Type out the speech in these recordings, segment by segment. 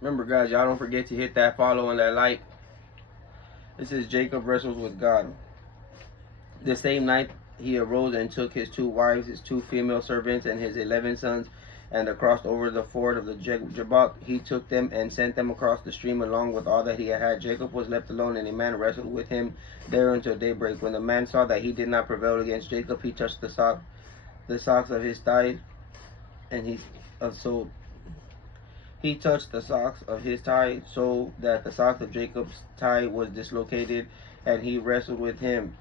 Remember, guys, y'all don't forget to hit that follow and that like. This is Jacob wrestles with God. The same night he arose and took his 2 wives, his 2 female servants, and his 11 sons, and crossed over the ford of the Jabbok. He took them and sent them across the stream along with all that he had. Jacob was left alone, and a man wrestled with him there until daybreak. When the man saw that he did not prevail against Jacob, he touched the socks of his thigh, and he touched the socks of his thigh, so that the socks of Jacob's thigh was dislocated, and he wrestled with him.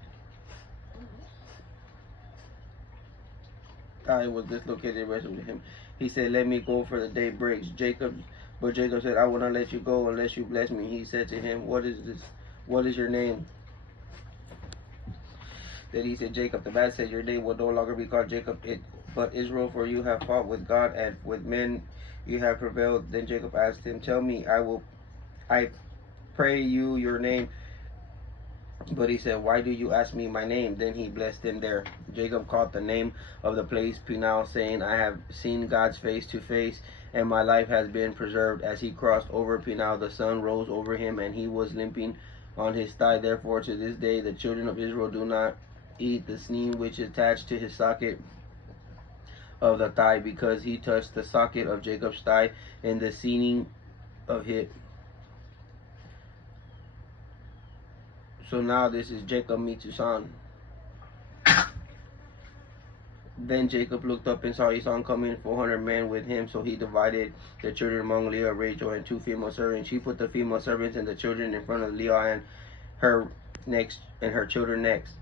Thigh was dislocated, wrestled with him. He said, "Let me go, for the day breaks." But Jacob said, "I will not let you go unless you bless me." He said to him, "What is this? What is your name?" Then he said, "Jacob." The man said, "Your name will no longer be called Jacob, but Israel, for you have fought with God, and with men you have prevailed." Then Jacob asked him, "Tell me, I pray you, your name." But he said, "Why do you ask me my name?" Then he blessed him there. Jacob called the name of the place Peniel, saying, "I have seen God's face to face, and my life has been preserved." As he crossed over Peniel, the sun rose over him, and he was limping on his thigh. Therefore, to this day, the children of Israel do not eat the sneam which is attached to his socket of the thigh, because he touched the socket of Jacob's thigh in the seaning of it. So now this is Jacob meets his son. Then Jacob looked up and saw his son coming, 400 men with him. So he divided the children among Leah, Rachel, and 2 female servants. She put the female servants and the children in front of Leah, and her children next.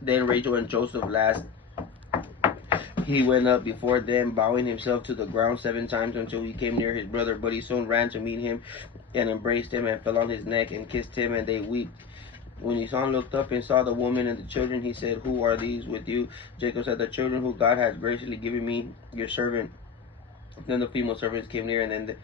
Then Rachel and Joseph last. He went up before them, bowing himself to the ground 7 times until he came near his brother. But he soon ran to meet him and embraced him and fell on his neck and kissed him, and they wept. When his son looked up and saw the woman and the children, he said, "Who are these with you?" Jacob said, "The children who God has graciously given me, your servant." Then the female servants came near, and then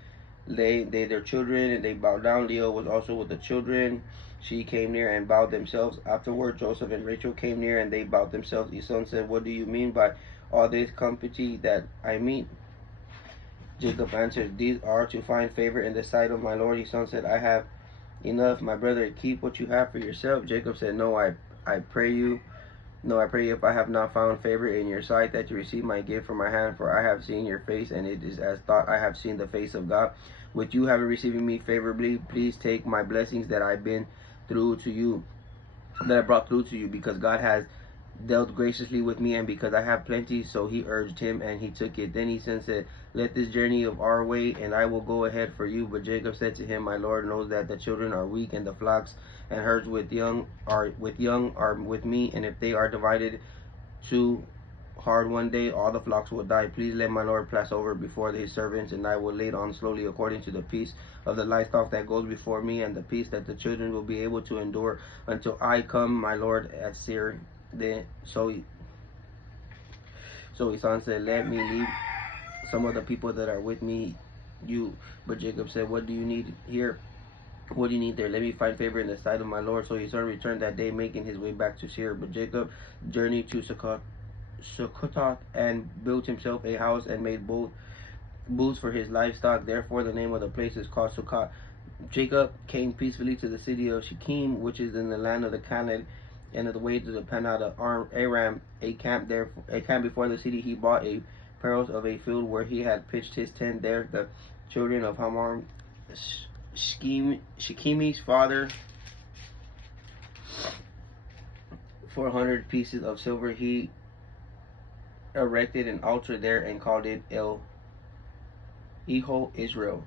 they their children, and they bowed down. Leah was also with the children. She came near and bowed themselves. Afterward, Joseph and Rachel came near, and they bowed themselves. His son said, "What do you mean by all this company that I meet?" Jacob answered, "These are to find favor in the sight of my Lord." His son said, "I have enough, my brother. Keep what you have for yourself." Jacob said, "No, I pray you, if I have not found favor in your sight, that you receive my gift from my hand, for I have seen your face, and it is as thought I have seen the face of God. With you having receiving me favorably, please take my blessings that I brought through to you, because God has dealt graciously with me, and because I have plenty." So he urged him, and he took it. Then he said, "Let this journey of our way, and I will go ahead for you." But Jacob said to him, "My Lord knows that the children are weak, and the flocks and herds with young are with me, and if they are divided too hard one day, all the flocks will die. Please let my Lord pass over before his servants, and I will lead on slowly according to the peace of the livestock that goes before me, and the peace that the children will be able to endure until I come, my Lord, at Seir." So his son said, "Let me lead some of the people that are with me, you." But Jacob said, "What do you need here? What do you need there? Let me find favor in the sight of my Lord." So his son returned that day, making his way back to Seir. But Jacob journeyed to Sukkoth and built himself a house and made booths for his livestock. Therefore the name of the place is called Sukkot. Jacob came peacefully to the city of Shechem, which is in the land of the Canaan, and of the way to the Panad of Aram, a camp before the city. He bought a parcel of a field where he had pitched his tent. There the children of Hamor, Shechem's father, 400 pieces of silver. He erected an altar there and called it El Eho Israel.